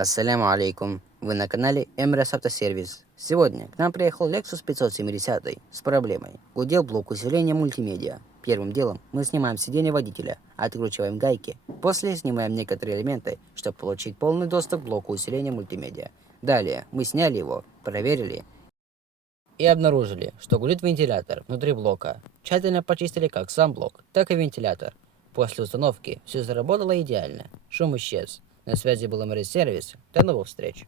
Ассаляму алейкум. Вы на канале Emirates Автосервис. Сегодня к нам приехал Lexus 570 с проблемой. Гудел блок усиления мультимедиа. Первым делом мы снимаем сиденье водителя, откручиваем гайки. После снимаем некоторые элементы, чтобы получить полный доступ к блоку усиления мультимедиа. Далее мы сняли его, проверили и обнаружили, что гудит вентилятор внутри блока. Тщательно почистили как сам блок, так и вентилятор. После установки все заработало идеально. Шум исчез. На связи был Emirates Сервис. До новых встреч!